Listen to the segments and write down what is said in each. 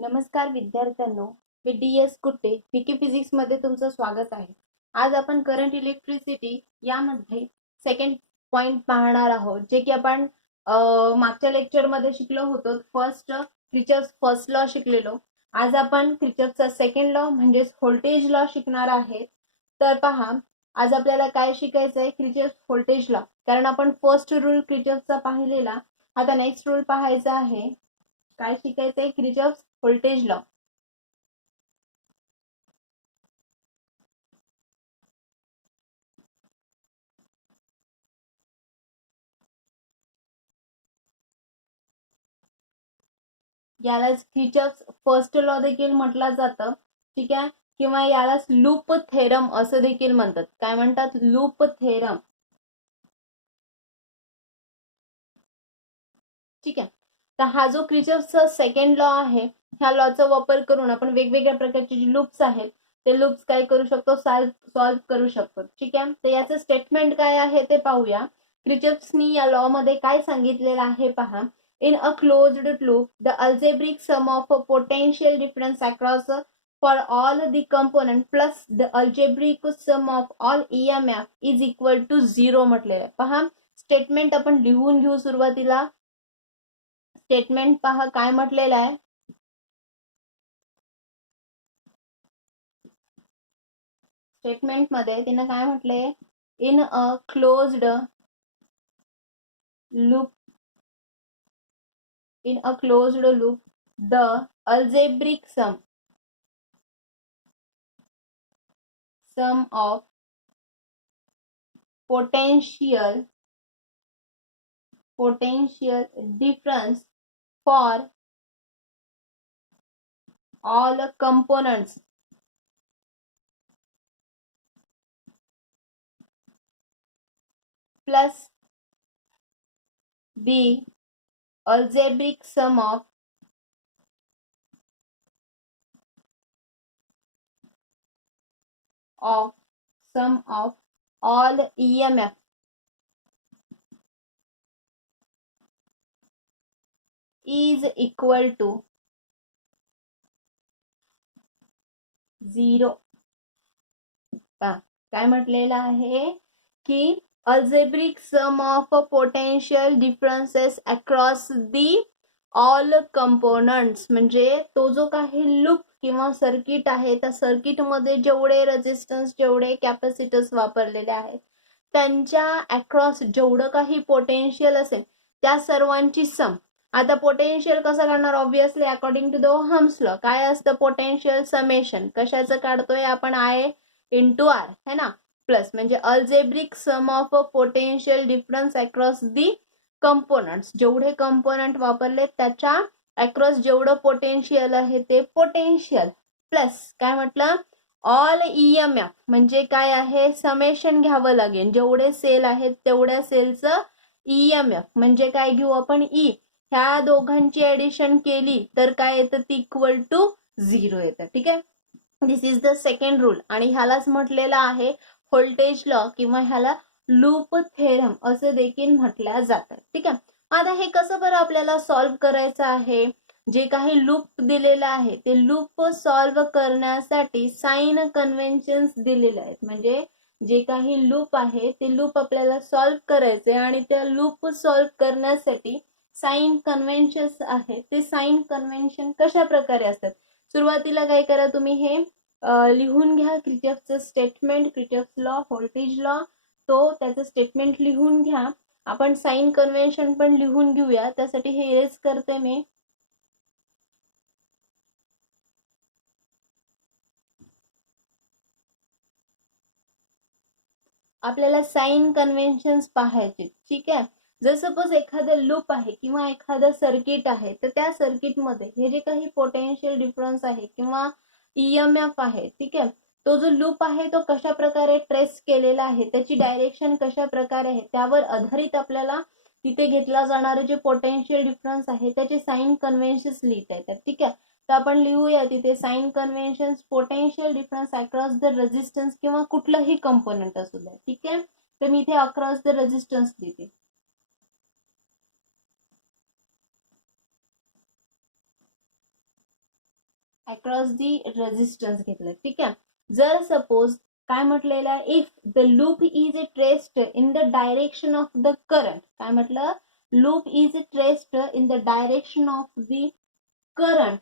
नमस्कार विद्यार्थ्यांनो, मी डी.एस. कुट्टे पीके फिजिक्स मध्ये तुमचं स्वागत आहे. आज आपण करंट इलेक्ट्रिसिटी यामध्ये सेकंड पॉइंट पाहणार आहोत, जे की आपण मागच्या लेक्चर मध्ये शिकलो होतो. क्रिचर्स फर्स्ट लॉ शिकलेलो. आज आपण क्रिचर्सचा सेकंड लॉ म्हणजे व्होल्टेज लॉ शिकणार आहे. तर पहा, आज आपल्याला काय शिकायचं आहे? Creatures voltage law. कारण आपण फर्स्ट रूल क्रिचर्सचा पाहिलेला, आता नेक्स्ट रूल पाहायचा आहे. काय शिकायचंय? Kirchhoff's voltage law. यालाच क्रिचर्स फर्स्ट लॉ देखील म्हटलं जातं. ठीक आहे, किंवा यालाच लूप थेरम असं देखील म्हणतात. काय म्हणतात? Loop theorem. ठीक आहे, तर हा जो क्रिचर्सचा सेकंड लॉ आहे, ह्या लॉचा वापर करून आपण वेगवेगळ्या प्रकारचे जे लूप्स आहेत ते लूप्स काय करू शकतो? सॉल्व्ह करू शकतो. ठीक आहे, तर याचं स्टेटमेंट काय आहे ते पाहूया. क्रिचर्सनी या लॉ मध्ये काय सांगितलेलं आहे पहा. In a closed loop, the algebraic sum of a potential difference across for all the component plus the algebraic sum of all EMF is equal to 0 म्हटलेलं आहे. पहा, स्टेटमेंट आपण लिहून घेऊ. सुरुवातीला स्टेटमेंट पहा काय म्हटलेलं आहे. स्टेटमेंट मध्ये तिने काय म्हटले? In a closed loop the algebraic sum of potential difference for all components plus the algebraic sum of all EMF is equal to 0. काय म्हटलेलं आहे की algebraic sum of potential differences across the all components म्हणजे तो जो काही loop किंवा circuit आहे, त्या सर्किट मध्ये जेवढे रेजिस्टन्स, जेवढे कॅपॅसिटर्स वापरलेले आहेत त्यांच्या अक्रॉस जेवढं काही पोटेन्शियल असेल त्या सर्वांची सम. आता पोटेन्शियल कसं काढणार? Obviously according to the Ohm's law काय असतं? पोटेन्शियल समेशन कशाचं काढतोय आपण? I into R है ना, प्लस म्हणजे algebraic sum of potential difference across the components. जेवढे कंपोनंट वापरले त्याच्या अक्रॉस जेवढं पोटेन्शियल आहे ते पोटेन्शियल प्लस काय म्हटलं? ऑल EMF म्हणजे काय आहे? समेशन घ्यावं लागेल. जेवढे सेल आहेत तेवढ्या सेलचं EMF म्हणजे काय घेऊ आपण? E. ह्या दोघांची ऍडिशन केली तर काय येतं? ती इक्वल टू 0 येतं. ठीक आहे, this is the second rule आणि ह्यालाच म्हटलेलं आहे व्होल्टेज लॉ किंवा ह्याला लूप थेरम असं देखील म्हटलं जातं. ठीक आहे, आता हे कसं बरं आपल्याला सॉल्व्ह करायचं आहे? जे काही लूप दिलेलं आहे ते लूप सॉल्व्ह करण्यासाठी साइन कन्व्हेन्शन्स दिलेले आहेत. म्हणजे जे काही लूप आहे ते लूप आपल्याला सॉल्व्ह करायचे आणि त्या लूप सॉल्व्ह करण्यासाठी साइन कन्व्हेन्शन्स आहेत. ते साइन कन्व्हेन्शन कशा प्रकारे असतात? सुरुवातीला काय करा तुम्ही? हे लिहून घ्या. क्रिचर्सचं statement, Kirchhoff's law, voltage law, तो त्याचं स्टेटमेंट लिहून घ्या. आपण साइन कन्व्हेन्शन पण लिहून घेऊया. त्यासाठी हे इरेज करते मी. आपल्याला साइन कन्व्हेन्शन्स पाहायचे. ठीक आहे, जर सपोज एखादं लूप आहे किंवा एखादं सर्किट आहे तर त्या सर्किट मध्ये हे जे काही पोटेन्शियल डिफरन्स आहे किंवा EMF आहे, ठीक आहे, तो जो लूप आहे तो कशा प्रकारे ट्रेस केलेला आहे, त्याची डायरेक्शन कशा प्रकारे आहे, त्यावर आधारित आपल्याला तिथे घेतला जाणारे जे पोटेन्शियल डिफरन्स आहे त्याचे साइन कन्व्हेन्शन्स लिहिता येतात. ठीक आहे, तर आपण लिहूया तिथे sign conventions potential difference across the resistance किंवा कुठलंही कंपोनंट असू द्या. ठीक आहे, तर मी इथे अक्रॉस द रेजिस्टन्स लिहिते. अक्रॉस दी रेझिस्टन्स घेतलं. ठीक आहे. जर सपोज काय म्हटलेलं आहे, if the loop is traced in the direction of the current, काय म्हटलं, loop is traced in the direction of the current,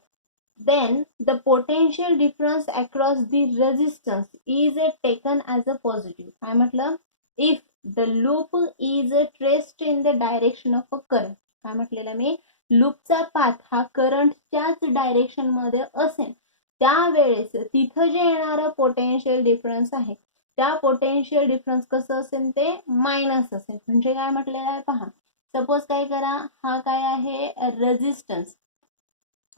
then the potential difference across the resistance is taken as a positive. काय म्हटलं, if the loop is traced in the direction of a current, काय म्हटलेलं मी, लूपचा path हा करंटच्याच direction मध्ये असेल त्यावेळेस तिथं जे येणारं पोटेन्शियल डिफरन्स आहे त्या पोटेन्शियल डिफरन्स कसं असेल ते मायनस असेल. म्हणजे काय म्हटलेलं आहे पहा, सपोज काय करा, हा काय आहे रेझिस्टन्स,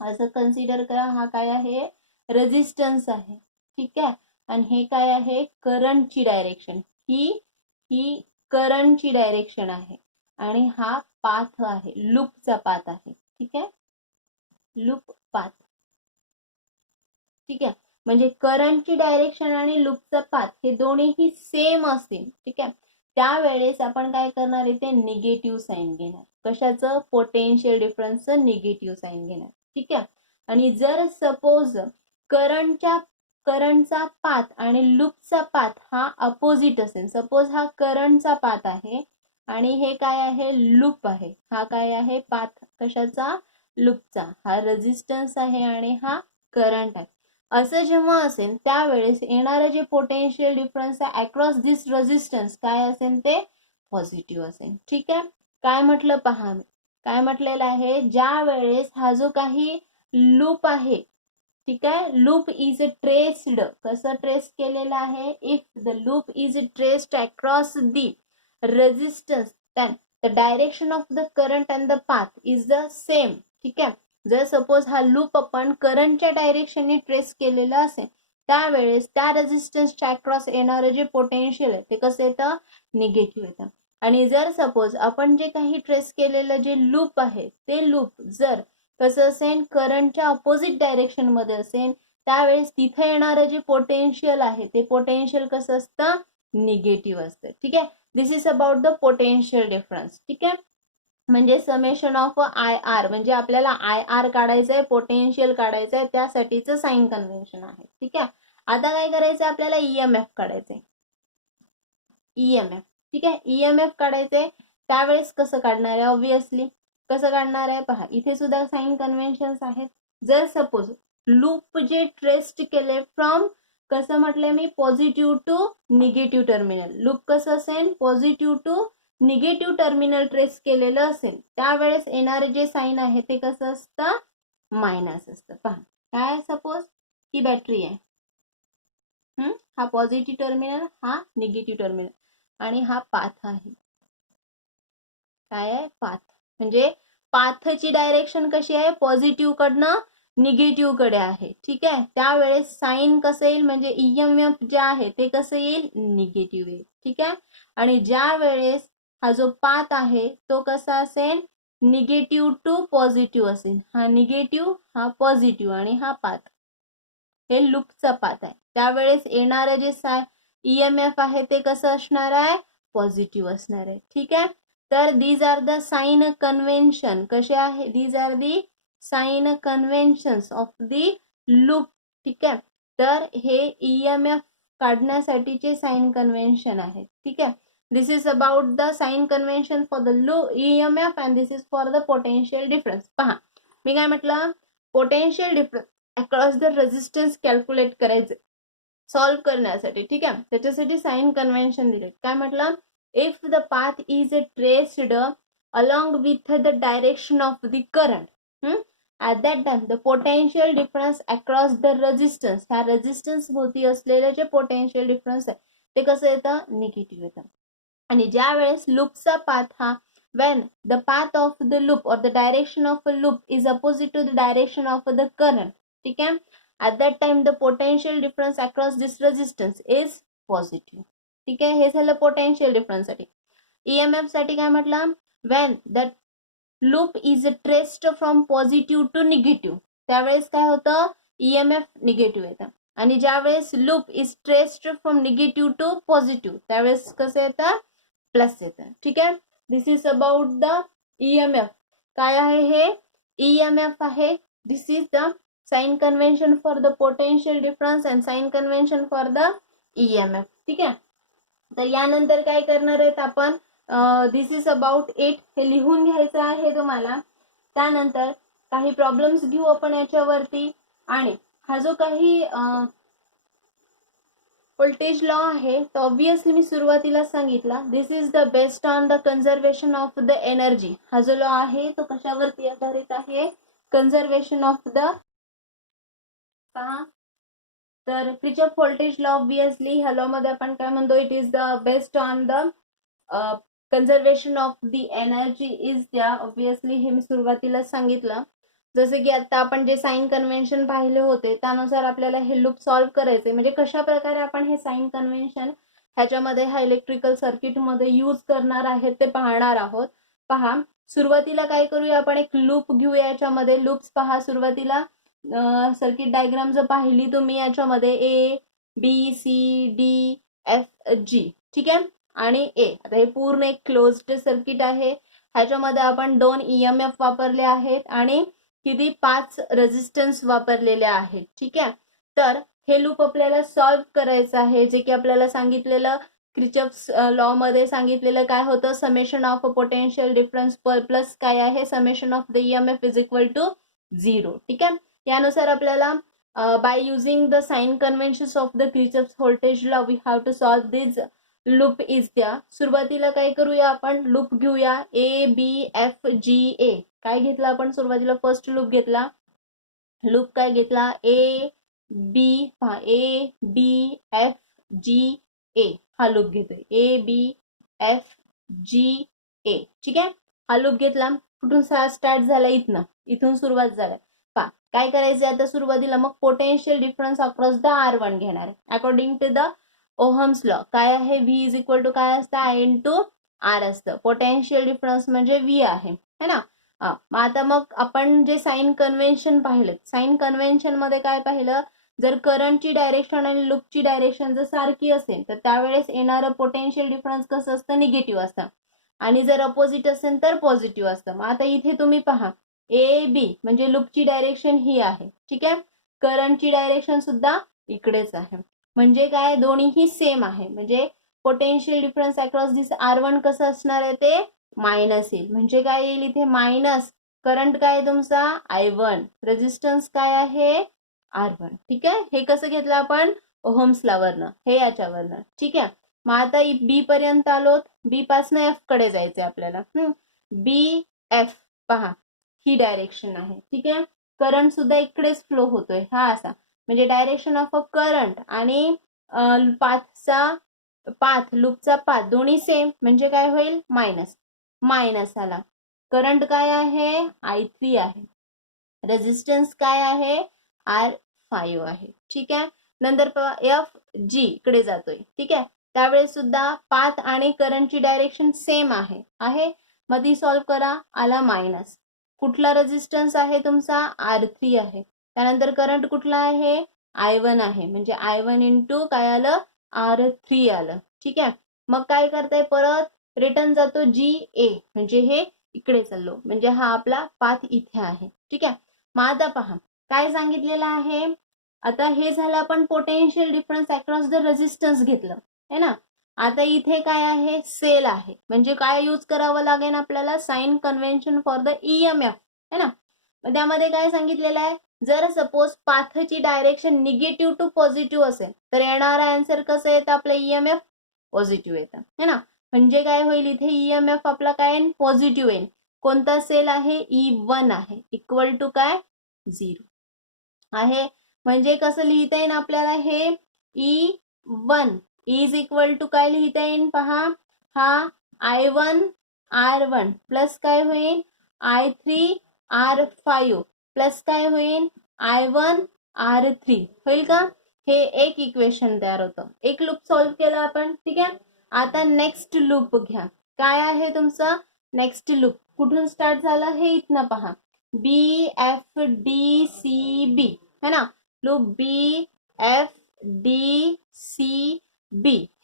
असं कन्सिडर करा, हा काय आहे रेझिस्टन्स आहे. ठीक आहे. आणि हे काय आहे करंटची डायरेक्शन, ही करंटची डायरेक्शन आहे आणि हा पाथ आहे, लूपचा पाथ आहे. ठीक आहे, लूप पाथ. ठीक आहे, म्हणजे करंटची डायरेक्शन आणि लूपचा पाथ हे दोन्हीही सेम असतील. ठीक आहे, त्यावेळेस आपण काय करणार, इथे निगेटिव्ह साईन घेणार. कशाचं, पोटेन्शियल डिफरन्सचं निगेटिव्ह साईन घेणार. ठीक आहे. आणि जर सपोज करंटचा पाथ आणि लूपचा पाथ हा अपोजिट असेल, सपोज हा करंटचा पाथ आहे आणि हे काय आहे लूप आहे, हा काय आहे पाथ कशाचा, लूपचा, हा रेझिस्टन्स आहे आणि हा करंट आहे. असं जेव्हा असेल त्यावेळेस येणारे जे पोटेन्शियल डिफरन्स आहे अक्रॉस दिस रेझिस्टन्स काय असेल ते पॉझिटिव्ह असेल. ठीक आहे. काय म्हटलं पहा, काय म्हटलेलं आहे, ज्या वेळेस हा जो काही लूप आहे, ठीक आहे, लूप इज ट्रेस्ड, कसं ट्रेस केलेलं आहे, if the loop is traced across the resistance then the direction of the current and the path is the same. ठीक आहे. जर सपोज हा लूप आपण करंटच्या डायरेक्शनने ट्रेस केलेला असेल त्यावेळेस त्या रेझिस्टन्सच्या अक्रॉस येणारं जे पोटेन्शियल आहे ते कसं येतं, निगेटिव्ह येतं. आणि जर सपोज आपण जे काही ट्रेस केलेलं जे लूप आहे ते लूप जर कसं असेल करंटच्या अपोजिट डायरेक्शन मध्ये असेल त्यावेळेस तिथे येणारं जे पोटेन्शियल आहे ते पोटेन्शियल कसं असतं, निगेटिव्ह असतं. ठीक आहे. This is about the potential difference. ठीक आहे, म्हणजे समेशन ऑफ आय आर, म्हणजे आपल्याला आय आर काढायचं आहे, पोटेन्शियल काढायचं आहे, त्यासाठीचं साइन कन्व्हेन्शन आहे. ठीक आहे. आता काय करायचं, आपल्याला ईएमएफ काढायचंय, ईएमएफ. ठीक आहे, ईएमएफ काढायचंय. त्यावेळेस कसं काढणार आहे, ऑब्विसली कसं काढणार आहे पहा, इथे सुद्धा साइन कन्व्हेन्शन्स आहेत. जर सपोज लूप जे ट्रेस्ड केले फ्रॉम, कसं म्हटलंय मी, positive to negative terminal, loop कसं असेल positive to negative terminal trace केलेलं असेल त्यावेळेस येणारे जे साइन आहे ते कसं असतं, मायनस असतं. पहा काय, सपोज ही बॅटरी आहे, हा पॉझिटिव्ह टर्मिनल, हा निगेटिव्ह टर्मिनल आणि हा पाथ आहे. काय आहे, पाथ. म्हणजे पाथची डायरेक्शन कशी आहे, पॉझिटिव्ह कडनं निगेटिव्ह कडे आहे. ठीक आहे. त्यावेळेस साइन कसं येईल, म्हणजे ईएमएफ जे आहे ते कसं येईल, निगेटिव्ह येईल. ठीक आहे. आणि ज्या वेळेस हा जो पाथ आहे तो कसा असेल, निगेटिव्ह टू पॉझिटिव्ह असेल, हा निगेटिव्ह हा पॉझिटिव्ह आणि हा पाथ हे लूपचा पाथ आहे. त्यावेळेस येणारं जे ईएमएफ आहे ते कसं असणार आहे, पॉझिटिव्ह असणार आहे. ठीक आहे. तर these are the sign convention, कसे आहे, these are the sign conventions of the loop. ठीक आहे. तर हे ईएमएफ काढण्यासाठीचे साइन कन्व्हेन्शन आहेत. ठीक आहे. This is about the sign convention for the EMF and this is for the potential difference. पहा मी काय म्हटलं, potential difference across the resistance calculate करायचे सॉल्व्ह करण्यासाठी. ठीक आहे. त्याच्यासाठी साइन कन्व्हेन्शन दिले. काय म्हटलं, if the path is traced along with the direction of the current, at that time the potential difference across the resistance, ह्या रेझिस्टन्स भोवती असलेले जे पोटेन्शियल डिफरन्स आहे ते कसं येतं, निगेटिव्ह येतं. आणि ज्या वेळेस लूपचा पाथ हा when the path of the loop or the direction of a loop is opposite to the direction of the current, ठीक आहे, at that time the potential difference across this resistance is positive. ठीक आहे. हे झालं potential difference साठी. EMF साठी काय म्हटलं, when the loop is traced from positive to negative, त्यावेळेस काय होतं, ईएमएफ निगेटिव्ह येतं. आणि ज्यावेळेस loop is traced from negative to positive त्यावेळेस कसं येतं, प्लस येतं. ठीक आहे. This is about the EMF. काय आहे हे, ईएमएफ आहे. This is the sign convention for the potential difference and sign convention for the EMF. ठीक आहे. तर यानंतर काय करणार आहेत आपण, दिस इज अबाउट इट, हे लिहून घ्यायचं आहे तुम्हाला. त्यानंतर काही प्रॉब्लेम्स घेऊ आपण याच्यावरती. आणि हा जो काही व्होल्टेज लॉ आहे तो ऑब्विसली मी सुरुवातीला सांगितला, this is the based on the conservation of the energy. हा जो लॉ आहे तो कशावरती आधारित आहे, कन्झर्वेशन ऑफ द, पहा तर क्रिचॉफ व्होल्टेज लॉ ऑब्विसली ह्या लॉ मध्ये आपण काय म्हणतो, it is the based on the conservation of the energy is द्या. ऑब्विसली हे मी सुरुवातीला सांगितलं. जसे की आता आपण जे साइन कन्व्हेन्शन पाहिले होते त्यानुसार आपल्याला हे लूप सॉल्व्ह करायचे, म्हणजे कशा प्रकारे आपण हे साइन कन्व्हेन्शन ह्याच्यामध्ये हा इलेक्ट्रिकल सर्किट मध्ये यूज करणार आहे ते पाहणार आहोत. पहा सुरुवातीला काय करूया आपण, एक लूप घेऊया याच्यामध्ये. लूप्स पहा, सुरुवातीला सर्किट डायग्राम जर पाहिली तुम्ही याच्यामध्ये ABCDFG, ठीक आहे, आणि A. आता हे पूर्ण एक क्लोज्ड सर्किट आहे. ह्याच्यामध्ये आपण 2 EMF वापरले आहेत आणि किती 5 रेजिस्टन्स वापरलेले आहेत. ठीक आहे. तर हे लूप आपल्याला सॉल्व्ह करायचं आहे, जे की आपल्याला सांगितलेलं क्रिचॉफ्स लॉ मध्ये सांगितलेलं काय होतं, summation of potential difference plus काय आहे, summation of the EMF is equal to 0. ठीक आहे. यानुसार आपल्याला by using the sign conventions of the Kirchhoff's voltage law we have to solve this loop is द्या. सुरुवातीला काय करूया आपण, लूप घेऊया ABFGA. काय घेतला आपण सुरुवातीला, फर्स्ट लूप घेतला. लूप काय घेतला, ABFGA हा लूप घेतोय, ABFGA. ठीक आहे. हा लूप घेतला. कुठून स्टार्ट झाला, इथून सुरुवात झाली. पहा काय करायचं आता, सुरुवातीला मग potential difference across the R1 घेणार आहे. According to the Ohm's law काय आहे, V इज इक्वल टू काय असतं, I इंटू R असतं. पोटेन्शियल डिफरन्स म्हणजे V आहे, है ना. आता मग आपण जे साइन कन्व्हेन्शन पाहिलं, साइन कन्व्हेन्शन मध्ये काय पाहिलं, जर करंटची डायरेक्शन आणि लूपची डायरेक्शन जर सारखी असेल तर त्यावेळेस येणारं पोटेन्शियल डिफरन्स कसं असतं, निगेटिव्ह असतं. आणि जर अपोजिट असेल तर पॉझिटिव्ह असतं. मग आता इथे तुम्ही पहा, AB म्हणजे लूपची डायरेक्शन ही आहे. ठीक आहे. करंटची डायरेक्शन सुद्धा इकडेच आहे. म्हणजे काय, दोन्हीही सेम आहे. म्हणजे पोटेन्शियल डिफरन्स अक्रॉस दिस R1 कसं असणार आहे, ते मायनस येईल. म्हणजे काय येईल इथे, मायनस करंट काय आहे तुमचा I1, रेजिस्टन्स काय आहे R1. ठीक आहे. हे कसं घेतलं आपण, ओहम्स लॉ वरनं, हे याच्यावरनं. ठीक आहे. मग आता B पर्यंत आलोत, B पासून F कडे जायचंय आपल्याला. BF पहा ही डायरेक्शन आहे. ठीक आहे. करंट सुद्धा इकडेच फ्लो होतोय, हा असा. म्हणजे डायरेक्शन ऑफ अ करंट आणि पाथ लूपचा पाथ दोन्ही सेम, म्हणजे काय होईल, मायनस. मायनस आला. करंट काय आहे, I3 आहे. रेजिस्टन्स काय आहे, R5 आहे. ठीक आहे. नंतर FG इकडे जातोय. ठीक आहे. त्यावेळेस सुद्धा पाथ आणि करंटची डायरेक्शन सेम आहे. मग ती सॉल्व्ह करा, आला मायनस. कुठला रेजिस्टन्स आहे तुमचा, R3 आहे. त्यानंतर करंट कुठला आहे, I1 आहे. म्हणजे I1 इंटू काय आलं, R3 आलं. ठीक आहे. मग काय करताय, परत रिटर्न जातो GA, म्हणजे हे इकडे चाललो, म्हणजे हा आपला पाथ इथे आहे. ठीक आहे. मग आता पहा काय सांगितलेलं आहे. आता हे झालं आपण potential difference across the resistance घेतलं, है ना. आता इथे काय आहे, सेल आहे. म्हणजे काय यूज करावं लागेल आपल्याला, sign convention for the EMF, है ना. मग त्यामध्ये काय सांगितलेलं आहे, जर सपोज पाथची डायरेक्शन निगेटिव्ह टू पॉझिटिव्ह असेल तर येणारा आन्सर कसं येतं, आपलं EMF पॉझिटिव्ह येतं, है ना. म्हणजे काय होईल इथे, EMF आपला काय पॉझिटिव्ह येईल. कोणता सेल आहे, E1 आहे. इक्वल टू काय, 0 आहे. म्हणजे कसं लिहिता येईल आपल्याला, हे E1 इज इक्वल टू काय लिहिता येईल, पहा, हा I1 R1 प्लस काय होईल, I3 R5 प्लस काय होईल, I1 R3 होईल का. हे एक इक्वेशन तयार होतं. एक लूप सॉल्व्ह केला आपण. ठीक आहे. आता नेक्स्ट लूप घ्या. काय आहे तुमचं नेक्स्ट लूप, कुठून स्टार्ट झाला, हे इथनं पहा, BFDCB है ना. लूप BFDCB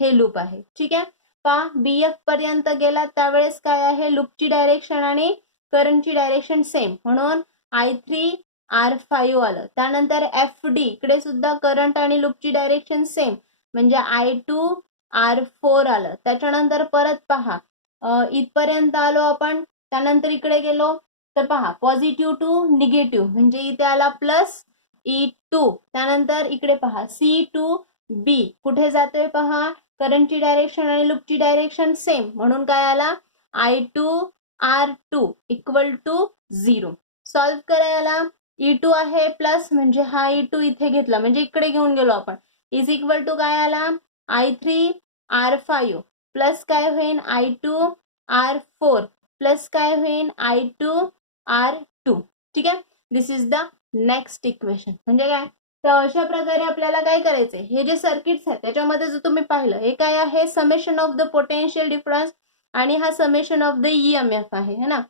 हे लूप आहे. ठीक आहे. पहा BF पर्यंत गेला त्यावेळेस काय आहे, लूपची डायरेक्शन आणि करंटची डायरेक्शन सेम, म्हणून I3 R5 आलं. त्यानंतर FD इकडे सुद्धा करंट आणि लूपची डायरेक्शन सेम म्हणजे I2 R4 आलं. त्याच्यानंतर परत पहा इथपर्यंत आलो आपण. त्यानंतर इकडे गेलो तर पहा पॉझिटिव्ह टू निगेटिव्ह म्हणजे इथे आला प्लस E2. त्यानंतर इकडे पहा C2B कुठे जातोय पहा करंटची डायरेक्शन आणि लूपची डायरेक्शन सेम म्हणून काय आला I2 R2 equal to 0. Solve करायला E2 आहे प्लस म्हणजे हा E2 इथे घेतला म्हणजे इकडे घेऊन गेलो आपण इज इक्वल टू काय आला I3 R5 प्लस काय होईल I2 R4 प्लस काय होईल I2 R2. ठीक आहे. This is the next equation. म्हणजे काय तर अशा प्रकारे आपल्याला काय करायचंय हे जे सर्किट्स आहेत त्याच्यामध्ये जर तुम्ही पाहिलं हे काय आहे summation of the potential difference आणि हा समेशन ऑफ द EMF आहे है ना.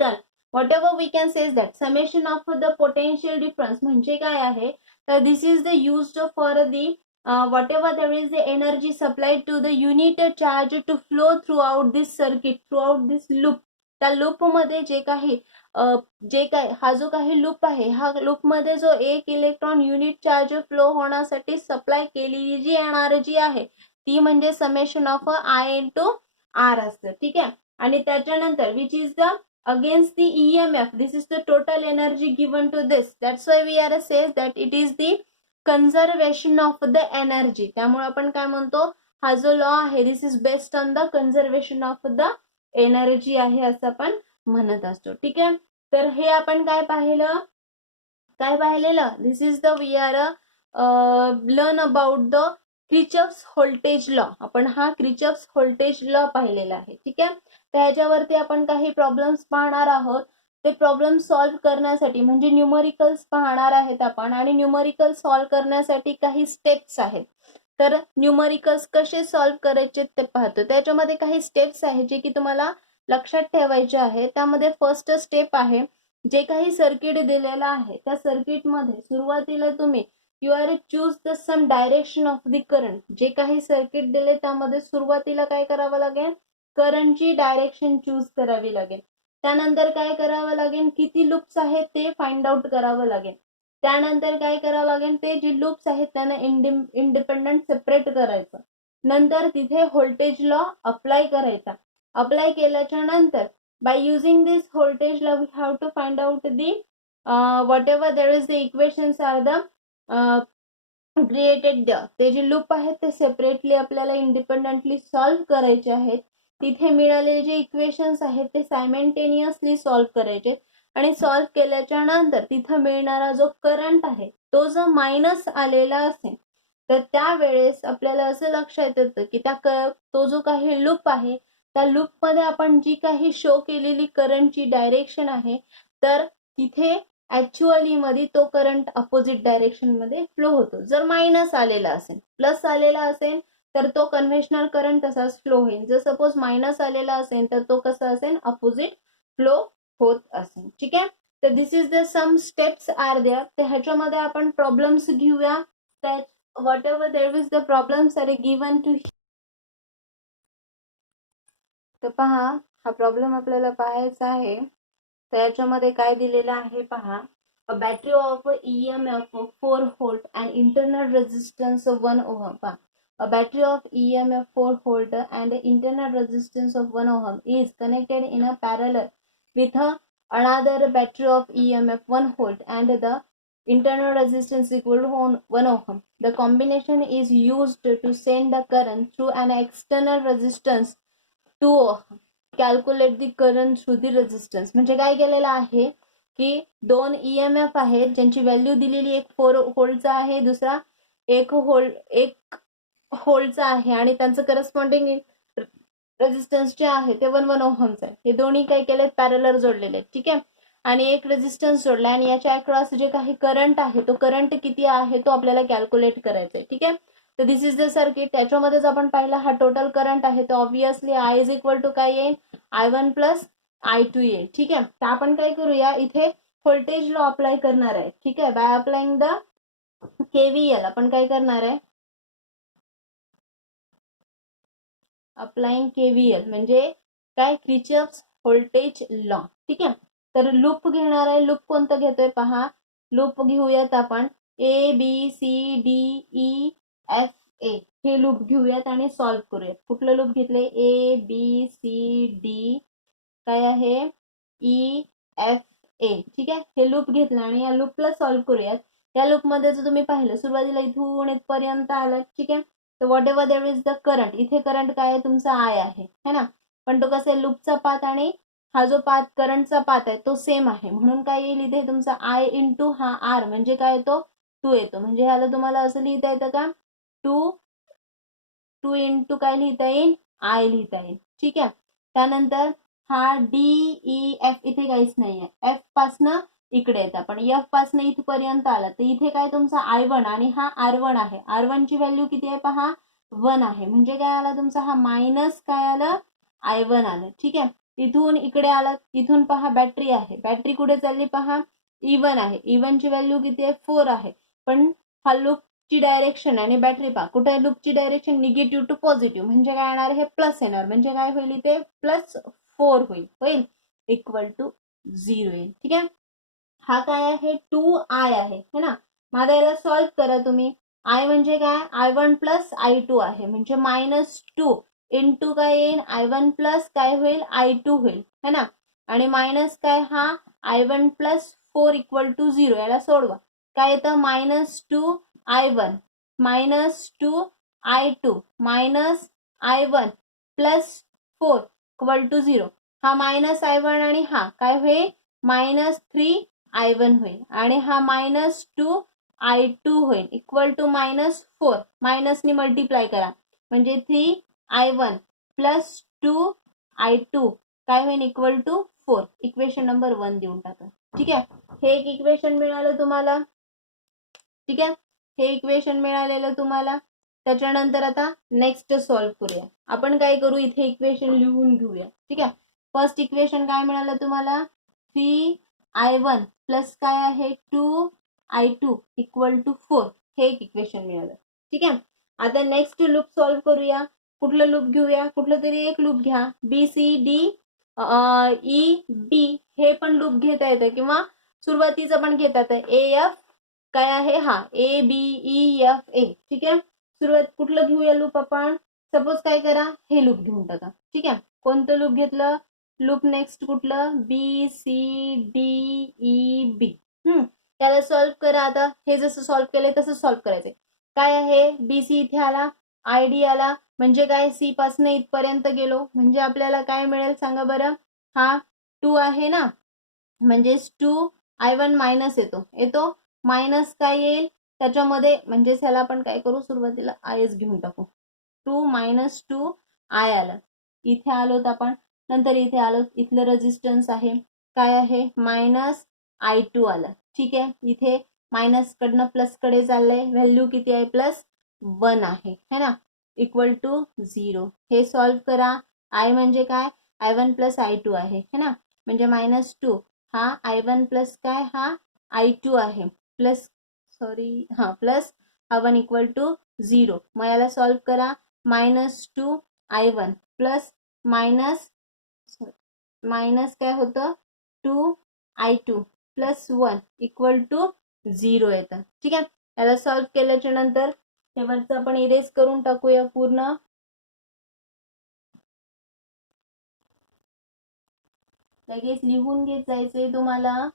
तर whatever we can say is that summation of the potential difference म्हणजे काय आहे तर this is the used for the whatever there is the energy supplied to the unit charge to flow throughout this circuit throughout this loop. त्या loop मध्ये जे काही हा जो काही लूप आहे हा लूप मध्ये जो एक इलेक्ट्रॉन युनिट चार्ज फ्लो होण्यासाठी सप्लाय केलेली जी एनर्जी आहे ती म्हणजे summation of I into R असतं. ठीक आहे. आणि त्याच्यानंतर which is the against the EMF this is the total energy given to this that's why we are says that it is the conservation of the energy. त्यामुळे आपण काय म्हणतो हा जो लॉ आहे this is based on the conservation of the energy आहे असं आपण म्हणत असतो. ठीक आहे. तर हे आपण काय पाहिलेलं this is the we are learn about the Kirchhoff's voltage law. आपण हा क्रिचफ्स व्होल्टेज लॉ पाहिलेला आहे. ठीक आहे. त्याच्यावरती आपण काही प्रॉब्लेम्स पाहणार आहोत. ते प्रॉब्लेम सॉल्व्ह करण्यासाठी म्हणजे न्यूमरिकल्स पाहणार आहेत आपण आणि न्यूमरिकल सॉल्व्ह करण्यासाठी काही स्टेप्स आहेत. तर न्यूमरिकल्स कसे सॉल्व्ह करायचे ते पाहतो. त्याच्यामध्ये काही स्टेप्स आहेत जे की तुम्हाला लक्षात ठेवायचे आहे. त्यामध्ये फर्स्ट स्टेप आहे जे काही सर्किट दिलेलं आहे त्या सर्किटमध्ये सुरुवातीला तुम्ही you are choose the some direction of the current. जे काही सर्किट दिले त्यामध्ये सुरुवातीला काय करावं लागेल करंटची डायरेक्शन चूज करावी लागेल. त्यानंतर काय करावं लागेल किती लूप्स आहेत ते फाइंड आउट करावं लागेल. त्यानंतर काय करावं लागेल ते जे लूप्स आहेत त्यांना इंडिपेंडंट सेपरेट करायचं. नंतर तिथे व्होल्टेज लॉ अप्लाय करायचा. अप्लाय केल्याच्या नंतर by using this voltage law we have to find out the whatever there is the equations are the created there. ते जे लूप आहेत ते सेपरेटली आपल्याला इंडिपेंडेंटली सॉल्व्ह करायचे आहेत. तिथे मिळालेले जे इक्वेशन्स आहेत ते सायमेंटेनियसली सॉल्व्ह करायचे आणि सॉल्व्ह केल्याच्या नंतर तिथं मिळणारा जो करंट आहे तो जो मायनस आलेला असेल तर त्यावेळेस आपल्याला असं लक्षात येतं की तो जो काही लूप आहे त्या लूप मध्ये आपण जी काही शो केलेली करंटची डायरेक्शन आहे तर तिथे ऍक्च्युअली मध्ये तो करंट अपोजिट डायरेक्शन मध्ये फ्लो होतो. जर मायनस आलेला असेल प्लस आलेला असेल तर तो कन्व्हेन्शनल करंट तसाच फ्लो होईल. जर सपोज मायनस आलेला असेल तर तो कसा असेल अपोजिट फ्लो होत असेल. ठीक आहे. तर this is the some steps are there. तर ह्याच्यामध्ये आपण प्रॉब्लेम्स घेऊया. Whatever there is the problems are given to. तर पहा हा प्रॉब्लेम आपल्याला पाहायचा आहे. तर याच्यामध्ये काय दिलेलं आहे पहा अ battery of EMF 4 volt and internal resistance of 1 ohm. पहा a battery of EMF 4 volt and internal resistance of 1 ohm is connected in a parallel with another battery of EMF 1 volt and the internal resistance equal to 1 ohm. The combination is used to send the current through an external resistance to calculate the current through the resistance. म्हणजे काय केलेलं आहे की 2 EMF आहेत ज्यांची value दिलेली एक 4 व्होल्टचा आहे दुसरा 1 व्होल्टचा आहे आणि त्यांचं करस्पॉन्डिंग रेजिस्टन्स जे आहे ते 1 ओहमचं आहे. हे दोन्ही काय केलेत पॅरलर जोडलेले आहेत. ठीक आहे. आणि एक रेजिस्टन्स जोडला आणि याच्या अक्रॉस जे काही करंट आहे तो करंट किती आहे तो आपल्याला कॅल्क्युलेट करायचा आहे. ठीक आहे. तर दिस इज द सर्किट. त्याच्यामध्येच आपण पाहिला हा टोटल करंट आहे तर obviously I is equal to काय येईल I1 प्लस I2 येईल. ठीक आहे. तर आपण काय करूया इथे व्होल्टेज लॉ अप्लाय करणार आहे. ठीक आहे. बाय अप्लाइंग द KVL आपण काय करणार आहे अप्लाइंग KVL म्हणजे काय क्रिचफ्स व्होल्टेज लॉ. ठीक आहे. तर लूप घेणार आहे. लूप कोणतं घेतोय पहा, लूप घेऊयात आपण ABCDEFA हे लूप घेऊयात आणि सॉल्व्ह करूयात. कुठलं लूप घेतले, ABCD काय आहे EFA, ठीक आहे. हे लूप घेतलं आणि या लूपला सॉल्व्ह करूयात. या लूप मध्ये जर तुम्ही पाहिलं सुरुवातीला इथून इथपर्यंत आलं, ठीक आहे. तर whatever there is the current, इथे करंट काय आहे तुमचा आय आहे है ना. पण तो कसं आहे, लूपचा पाथ आणि हा जो पाथ करंटचा पाथ आहे तो सेम आहे, म्हणून काय येईल इथे तुमचा आय इंटू हा आर म्हणजे काय येतो 2 येतो. म्हणजे ह्याला तुम्हाला असं लिहिता येतं का, 2 इंटू काय लिहिता येईल, आय लिहिता येईल, ठीक आहे. त्यानंतर हा DEF इथे काहीच नाहीये, एफ पासनं इकडे येतं, पण एफ पासनं इथपर्यंत आला तर इथे काय तुमचा I1 आणि हा R1 आहे. R1 ची व्हॅल्यू किती आहे पहा, 1 आहे. म्हणजे काय आला तुमचा हा मायनस काय आलं, I1 आलं, ठीक आहे. इथून इकडे आला, इथून पहा बॅटरी आहे, बॅटरी कुठे चालली पहा, E1 आहे. E1 ची व्हॅल्यू किती आहे, 4 आहे. पण हा लूप ची डायरेक्शन आणि बॅटरी पहा कुठे आहे, लूपची डायरेक्शन निगेटिव्ह टू पॉझिटिव्ह, म्हणजे काय येणार, हे प्लस येणार. म्हणजे काय होईल इथे +4 होईल इक्वल टू 0 येईल, ठीक आहे. हा काय आहे, 2I आहे है ना. माझा याला सॉल्व्ह करा तुम्ही. I म्हणजे काय, I1 प्लस I2 आहे, म्हणजे -2 इंटू काय येईल, I1 प्लस काय होईल, I2 होईल है ना. आणि मायनस काय, हा I1 प्लस 4 इक्वल टू 0. याला सोडवा, काय येतं -2I1 -2I2 -I1 plus 4 equal to 0. हा -I1 आणि हा काय होईल -3I1 होईल आणि हा -2I2 होईल इक्वल टू -4. मायनसनी मल्टिप्लाय करा म्हणजे 3I1 प्लस 2I2 काय होईल इक्वल टू 4. इक्वेशन नंबर 1 देऊन टाका, ठीक आहे. हे एक इक्वेशन मिळालं तुम्हाला, ठीक आहे. हे इक्वेशन मिळालेलं तुम्हाला. त्याच्यानंतर आता नेक्स्ट सॉल्व्ह करूया. आपण काय करू, इथे इक्वेशन लिहून घेऊया, ठीक आहे. फर्स्ट इक्वेशन काय मिळालं तुम्हाला, 3I1 प्लस काय आहे 2I2 इक्वल टू 4. हे एक इक्वेशन मिळालं, ठीक आहे. आता नेक्स्ट लूप सॉल्व्ह करूया. कुठलं लूप घेऊया, कुठलं तरी एक लूप घ्या. BCDEB हे पण लूप घेता येतं किंवा सुरुवातीचं पण घेता येतं. AF काय आहे, हा ABEFA, ठीक आहे. सुरुवात कुठलं घेऊया लूप आपण, सपोज काय करा, हे लूप घेऊन टाका, ठीक आहे. कोणतं लूप घेतलं, लूप नेक्स्ट कुठलं, BCDEB. त्याला सॉल्व्ह करा. आता हे जसं सॉल्व्ह केलंय तसं सॉल्व्ह करायचंय. काय आहे, BC इथे आला, ID आला, म्हणजे काय C पासून इथपर्यंत गेलो म्हणजे आपल्याला काय मिळेल सांगा बरं. हा 2 आहे ना, म्हणजे 2I1 मायनस येतो मायनस काय येईल त्याच्यामध्ये, म्हणजे ह्याला आपण काय करू, सुरुवातीला आयच घेऊन टाकू. 2 - 2I आलं, इथे आलोत आपण. नंतर इथे आलो, इथलं रेजिस्टन्स आहे काय आहे -I2 आलं, ठीक आहे. इथे मायनस कडनं प्लस कडे चाललंय, व्हॅल्यू किती आहे +1 आहे है ना, इक्वल टू 0. हे सॉल्व्ह करा. I म्हणजे काय, I1 प्लस I2 आहे है ना, म्हणजे -2 हा I1 प्लस काय, हा I2 आहे प्लस प्लस हा 1 इक्वल टू 0. मग याला सॉल्व्ह करा. -2I1 प्लस मायनस काय होतं 2I2 प्लस 1 इक्वल टू 0 येतं, ठीक आहे. याला सॉल्व्ह केल्याच्या नंतर शेवटचं आपण इरेज करून टाकूया पूर्ण. लगेच लिहून घेत जायचंय तुम्हाला.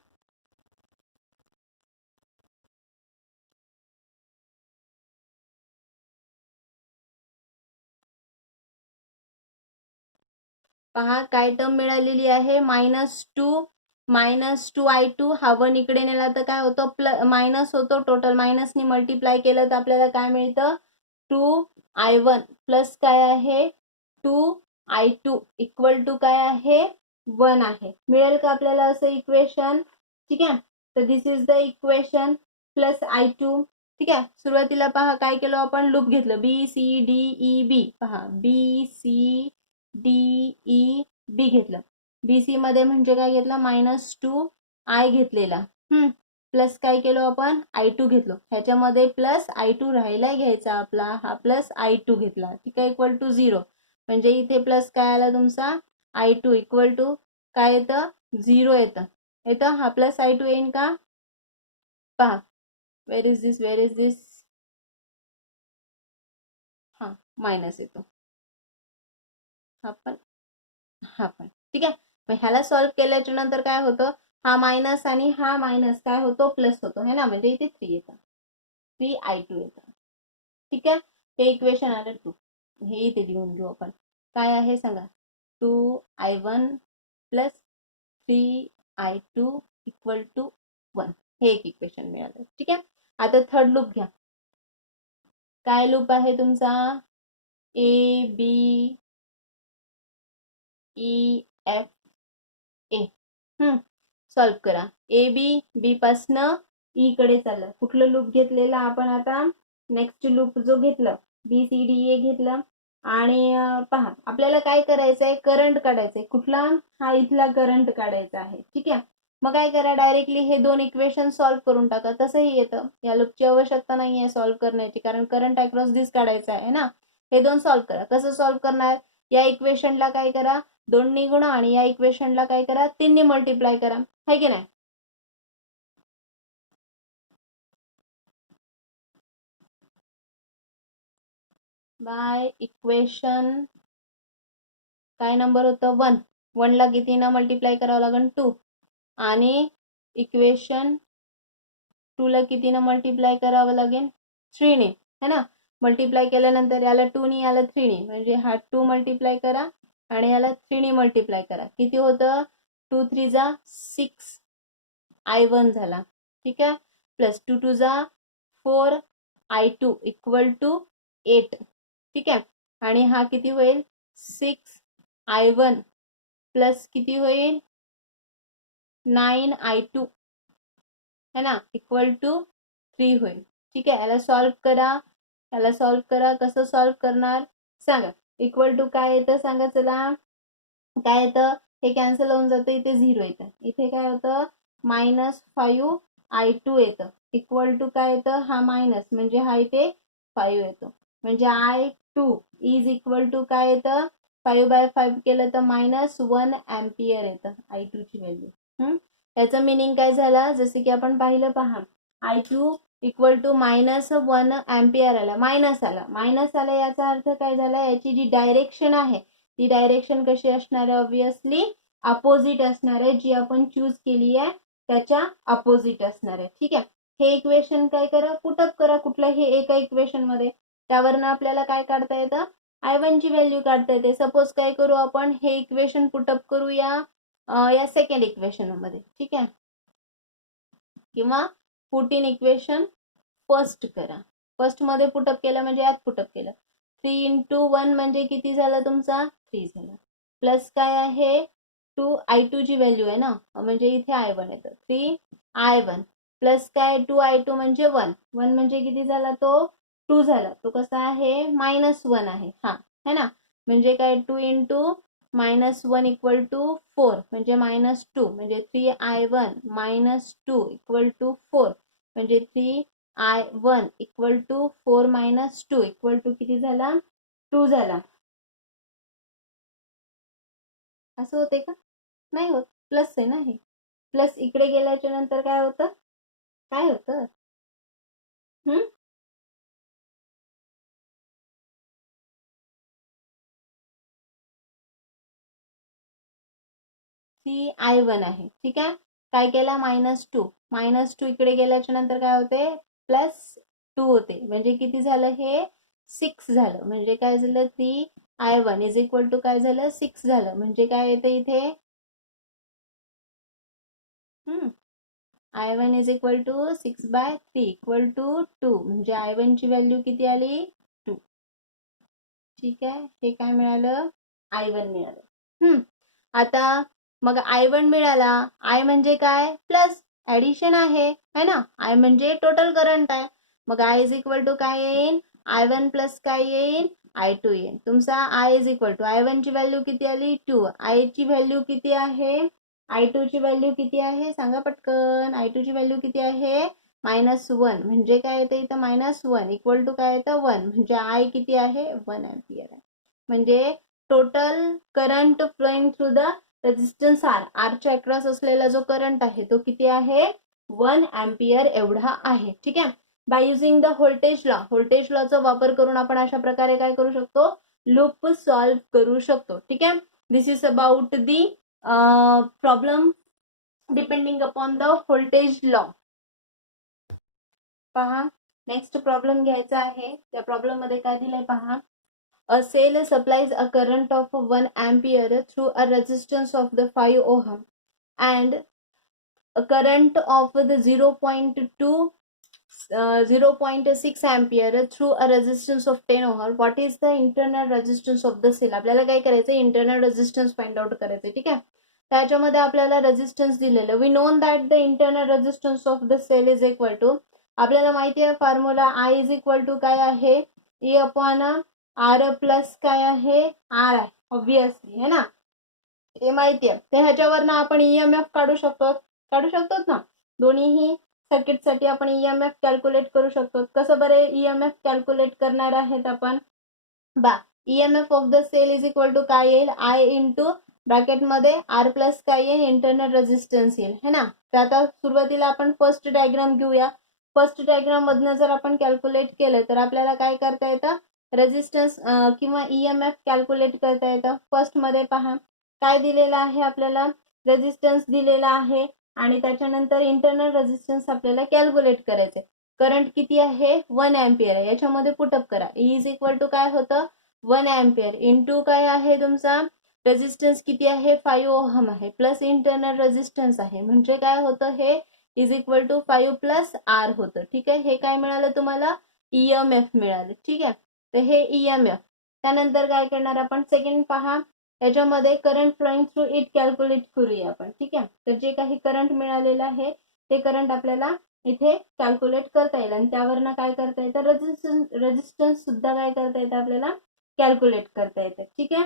पहा काय टर्म मिळालेली आहे, -2I2 हा 1 इकडे नेला तर काय होतं, मायनस होतो. टोटल मायनसनी मल्टिप्लाय केलं तर आपल्याला काय मिळतं 2I1 प्लस काय आहे 2I2 इक्वल टू काय आहे 1 आहे. मिळेल का आपल्याला असं इक्वेशन, ठीक आहे. तर this is the equation plus I2, ठीक आहे. सुरुवातीला पहा काय केलं आपण, लूप घेतलं BCDEB, पहा BCDEB घेतलं. BC मध्ये म्हणजे काय घेतलं -2I घेतलेला, प्लस काय केलं आपण I2 घेतलो, ह्याच्यामध्ये प्लस I2 राहिला घ्यायचा आपला, हा प्लस I2 घेतला, ठीक आहे, इक्वल टू 0. म्हणजे इथे प्लस काय आला तुमचा I2 इक्वल टू काय येतं 0 येतं, येतं, हा प्लस I2 येईन का पहा. वेर इज दिस, हा मायनस येतो, हा पण ठीक आहे. मग ह्याला सॉल्व्ह केल्याच्या नंतर काय होतं, हा मायनस आणि हा मायनस काय होतो प्लस होतो है ना, म्हणजे इथे 3 येतं, 3I2 येतं. ठीक आहे, हे इक्वेशन आलं 2. हे इथे लिहून घेऊ आपण. काय आहे सांगा, 2I1 plus 3I2 equal to 1. हे एक इक्वेशन मिळालं. ठीक आहे, आता थर्ड लूप घ्या. काय लूप आहे तुमचा, A B E F A. Solve करा. ए बी पासनं ई कडे चाललं. कुठलं लूप घेतलेलं आपण आता, नेक्स्ट लूप जो घेतलं BCDE घेतलं. आणि पहा आपल्याला काय करायचंय, करंट काढायचंय. कुठला, हा इथला करंट काढायचा आहे. ठीक आहे, मग काय करा, डायरेक्टली हे दोन इक्वेशन सॉल्व्ह करून टाका. तसंही येतं, या लूपची आवश्यकता नाहीये सॉल्व्ह करण्याची, कारण करंट अक्रॉस दिस काढायचा आहे ना. हे दोन सॉल्व्ह करा. कसं सॉल्व्ह करणार, या इक्वेशनला काय करा 2 नी गुणा आणि या इक्वेशनला काय करा 3 नी मल्टिप्लाय करा, है की नाही. बाय इक्वेशन काय नंबर होतं 1. 1 ला किती ना मल्टिप्लाय करावं लागेल 2, आणि इक्वेशन 2 ला किती ना मल्टिप्लाय करावं लागेल 3 ने, है ना. मल्टिप्लाय केल्यानंतर याला 2 नी याला 3 नी, म्हणजे हा 2 मल्टिप्लाय करा आणि याला 3 नी मल्टिप्लाय करा. किती होतं, 2 3 जा 6I1 झाला. ठीक आहे, प्लस 2 2 जा 4I2 इक्वल टू 8. ठीक आहे, आणि हा किती होईल 6I1 प्लस किती होईल 9I2 है ना, इक्वल टू 3 होईल. ठीक आहे, याला सॉल्व्ह करा, याला सॉल्व्ह करा. कसं सॉल्व्ह करणार सांगा. इक्वल टू काय येतं सांगा, चला काय येतं, हे कॅन्सल होऊन जातं, इथे 0 येतं. इथे काय होतं -5I2 येतं, इक्वल टू काय येतं, हा मायनस म्हणजे हा इथे 5 येतो, म्हणजे I2 इज इक्वल टू काय येतं, 5/5 केलं तर -1 एम्पियर येतं I2 ची व्हॅल्यू. याचं मिनिंग काय झालं, जसे की आपण पाहिलं पहा, I2 इक्वल टू -1 एम्पियर आला, मायनस आला. याचा अर्थ काय झाला, याची जी डायरेक्शन आहे ती डायरेक्शन कशी असणार आहे, ऑब्विसली अपोजिट असणार आहे. जी आपण चूज केली आहे त्याच्या अपोजिट असणार आहे. ठीक आहे, हे इक्वेशन काय करा, पुटअप करा कुठल्याही एका इक्वेशन मध्ये. त्यावरनं आपल्याला काय काढता येतं, I1 ची व्हॅल्यू काढता येते. सपोज काय करू आपण, हे इक्वेशन पुटअप करू या सेकंड इक्वेशन मध्ये. ठीक आहे, किंवा पुट इन इक्वेशन फर्स्ट करा. फर्स्ट मध्ये पुटअप केलं म्हणजे यात पुटअप केलं. 3 इंटू 1 म्हणजे किती झाला तुमचा 3 झाला. प्लस काय आहे 2I2 ची व्हॅल्यू आहे ना, म्हणजे इथे I1 येतं 3I1 प्लस काय 2I2 म्हणजे 1 म्हणजे किती झाला तो 2 झाला. तो कसा आहे -1 आहे हा, है ना. म्हणजे काय 2 इंटू -1 इक्वल टू 4 म्हणजे -2, म्हणजे 3I1 -2 इक्वल टू 4, म्हणजे 3I1 equal to 4 - 2 equal to किती झाला 2 झाला. असं होते का, नाही होत, प्लस आहे ना हे. प्लस इकडे गेल्याच्या नंतर काय होतं, काय होतं 3I1 आहे. ठीक आहे, काय केला -2 इकडे गेल्याच्या नंतर काय होते +2 होते, म्हणजे किती झालं हे 6 झालं. म्हणजे काय झालं 3I1 इज इक्वल टू काय झालं 6 झालं. म्हणजे काय येतं इथे I1 is equal to 6/3 equal to 2, म्हणजे I1 ची व्हॅल्यू किती आली 2. ठीक आहे, हे काय मिळालं I1 मिळालं. आता मग I1 मिळाला, I म्हणजे काय प्लस ऍडिशन आहे, है ना. I म्हणजे टोटल करंट आहे. मग I इज इक्वल टू काय येईल I1 प्लस काय येईल I2 येईल. तुमचा I is equal to I1 ची व्हॅल्यू किती आली 2, I ची व्हॅल्यू किती आहे I2 ची व्हॅल्यू किती आहे सांगा पटकन. I2 ची व्हॅल्यू किती आहे -1, म्हणजे काय येतं इथं -1 इक्वल टू काय येतं 1, म्हणजे I किती आहे 1 एम्पियर आहे. म्हणजे total current flowing through the resistance आरच्या अक्रॉस असलेला जो करंट आहे तो किती आहे 1 अँपियर एवढा आहे. ठीक आहे. बाय युझिंग द व्होल्टेज लॉचा वापर करून आपण अशा प्रकारे काय करू शकतो लूप सॉल्व्ह करू शकतो. ठीक आहे. This is about the problem depending upon the voltage law. पहा नेक्स्ट प्रॉब्लेम घ्यायचा आहे. त्या प्रॉब्लेम मध्ये काय दिलंय पहा. A cell supplies a current of 1 ampere through a resistance of the 5 ohm and a current of the 0.6 ampere through a resistance of 10 ohm. What is the internal resistance of the cell? आपल्याला काय करायचं internal resistance find out करायचं. ठीक आहे. त्याच्यामध्ये आपल्याला resistance दिलेलं. We known that the internal resistance of the cell is equal to, आपल्याला माहिती आहे formula I is equal to काय आहे E अपॉन आर प्लस काय आहे आर आहे ऑब्विसली है ना, हे माहिती आहे. तर ह्याच्यावरनं आपण ईएमएफ काढू शकतो ना. दोन्हीही सर्किट साठी आपण ईएमएफ कॅल्क्युलेट करू शकतो. कसं बरे ईएमएफ कॅल्क्युलेट करणार आहेत आपण. EMF of the cell is equal to काय येईल I इंटू ब्रॅकेट मध्ये आर प्लस काय येईल इंटरनल रेजिस्टन्स येईल है ना. तर आता सुरुवातीला आपण फर्स्ट डायग्राम घेऊया. फर्स्ट डायग्राम मधनं जर आपण कॅल्क्युलेट केलं तर आपल्याला काय करता येतं रेजिस्टन्स किंवा ईएमएफ कॅल्क्युलेट करता येतं. फर्स्ट मध्ये पहा काय दिलेलं आहे आपल्याला रेजिस्टन्स दिलेला आहे आणि त्याच्यानंतर इंटरनल रेजिस्टन्स आपल्याला कॅल्क्युलेट करायचे. करंट किती आहे 1 अँपियर आहे. याच्यामध्ये पुटअप करा. E इज इक्वल टू काय होतं 1 अँपियर इंटू काय आहे तुमचा रेजिस्टन्स किती आहे 5 ओहम आहे प्लस इंटरनल रेजिस्टन्स आहे म्हणजे काय होतं हे is equal to 5 plus R होतं. ठीक आहे. हे काय मिळालं तुम्हाला ईएमएफ मिळालं. ठीक आहे. तर हे ईएमएफ. त्यानंतर काय करणार आपण सेकंड पहा त्याच्यामध्ये current flowing through it calculate करूया आपण. ठीक आहे. तर जे काही करंट मिळालेलं आहे ते करंट आपल्याला इथे कॅल्क्युलेट करता येईल आणि त्यावरनं काय करता येतं रेजिस्टन्स सुद्धा काय करता येतं आपल्याला कॅल्क्युलेट करता येतं. ठीक आहे.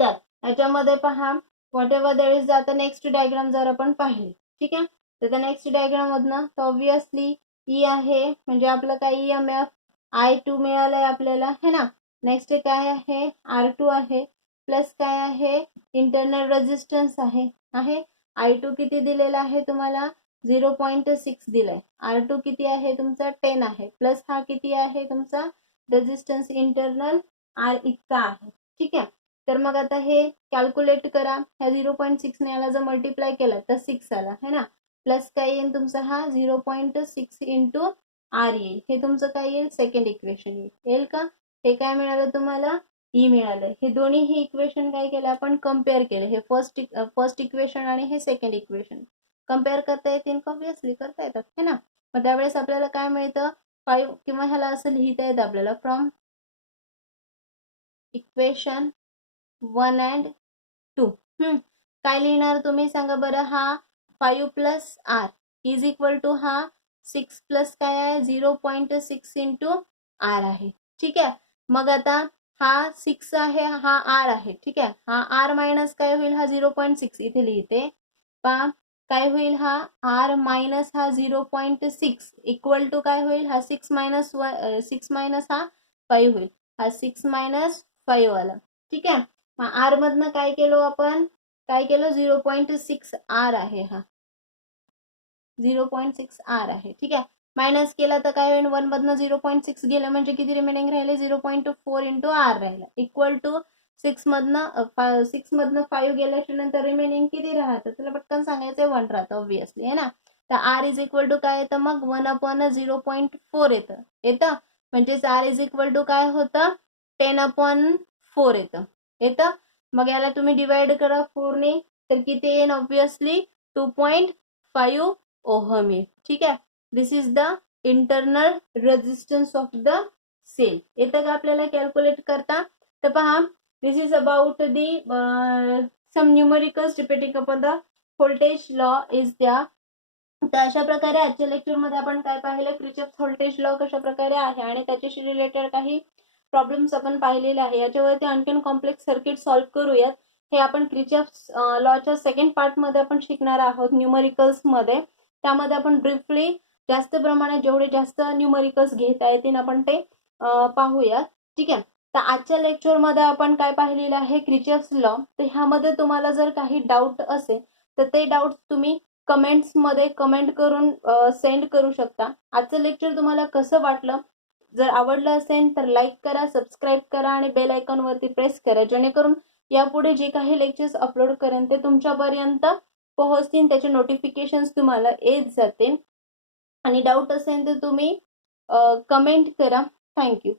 तर याच्यामध्ये पहा व्हॉट एव्हर देअर इज आता नेक्स्ट डायग्राम जर आपण पाहिली. ठीक आहे. तर त्या नेक्स्ट डायग्राम मधनं तर ऑब्विसली ई आहे म्हणजे आपलं काय ईएमएफ I2 मिळालंय आपल्याला है ना. नेक्स्ट काय आहे R2 आहे प्लस काय आहे इंटरनल रेजिस्टन्स आहे I2 किती दिलेला आहे तुम्हाला 0.6 दिलाय. R2 किती आहे तुमचा 10 आहे प्लस हा किती आहे तुमचा रेजिस्टन्स इंटरनल R इतका आहे. ठीक आहे. तर मग आता हे कॅल्क्युलेट करा. ह्या 0.6 ने याला जर मल्टिप्लाय केला तर 6 आला है ना. प्लस काय येईल तुमचा हा 0.6 इंटू आर येईल. हे तुमचं काय येईल सेकंड इक्वेशन येईल का. हे काय मिळालं तुम्हाला ई मिळालं. हे दोन्ही इक्वेशन काय केलं आपण कम्पेअर केले. हे फर्स्ट इक्वेशन आणि हे सेकंड इक्वेशन कम्पेअर करता येतील का ऑब्विसली करता येतात है ना. मग त्यावेळेस आपल्याला काय मिळतं 5 किंवा ह्याला असं लिहिता येतं आपल्याला फ्रॉम इक्वेशन 1 and 2. काय लिहिणार तुम्ही सांगा बरं. हा 5 plus R is equal to हा 6 प्लस काय आहे 0.6 इंटू आर आहे. ठीक आहे. मग आता हा 6 आहे हा आर आहे. ठीक आहे. हा आर मायनस काय होईल हा 0.6 इथे लिहिते पहा काय होईल हा आर मायनस हा 0.6 इक्वल टू काय होईल हा 6 मायनस हा 5 होईल. हा 6 मायनस 5 आला. ठीक आहे. मग आर मधनं काय केलो आपण काय केलं 0.6 आर आहे हा 0.6 आर आहे. ठीक आहे. मायनस केला तर काय होईल 1 मधनं 0.6 गेलं म्हणजे किती रिमेनिंग राहिले 0.4 इंटू आर राहिला इक्वल टू 6 मधनं 5 गेल्याच्या नंतर रिमेनिंग किती राहतं तुला पटकन सांगायचं 1 राहतं ऑब्विसली है ना. तर आर इज इक्वल टू काय येतं मग 1 अपॉन 0.4 येतं म्हणजेच आर इज इक्वल टू काय होतं 10 अपॉन 4 येतं. मग याला तुम्ही डिवाइड करा 4 ने तर किती येईल ऑब्विसली 2.5 ओहम येईल. ठीक आहे. This is the internal resistance of the cell. येतं का आपल्याला कॅल्क्युलेट करता. तर पहा this is about the some numericals depending upon the voltage law is द्या. तर अशा प्रकारे आजच्या लेक्चरमध्ये आपण काय पाहिलं क्रिचॉफ्स व्होल्टेज लॉ कशा प्रकारे आहे आणि त्याच्याशी रिलेटेड काही प्रॉब्लेम्स आपण पाहिलेले आहे. याच्यावरती आणखीन कॉम्प्लेक्स सर्किट सॉल्व्ह करूयात. हे आपण क्रिचॉफ्स लॉच्या सेकंड पार्ट मध्ये आपण शिकणार आहोत न्यूमरिकल्स मध्ये. त्यामध्ये आपण ब्रीफली जास्त प्रमाणात जेवढे जास्त न्यूमरिकल्स घेता येतील आपण ते पाहूया. ठीक आहे. तर आजच्या लेक्चरमध्ये आपण काय पाहिलेलं आहे, क्रिचर्स लॉ. तर ह्यामध्ये तुम्हाला जर काही डाऊट असेल तर ते डाऊट तुम्ही कमेंट्समध्ये कमेंट करून सेंड करू शकता. आजचं लेक्चर तुम्हाला कसं वाटलं? जर आवडलं असेल तर लाईक करा, सबस्क्राईब करा आणि बेल आयकॉनवरती प्रेस करा, जेणेकरून यापुढे जे काही लेक्चर्स अपलोड करेन ते तुमच्यापर्यंत पोहोचतील, त्याचे नोटिफिकेशन्स तुम्हाला येत जातील. आणि डाऊट असेल तर तुम्ही कमेंट करा. थँक्यू.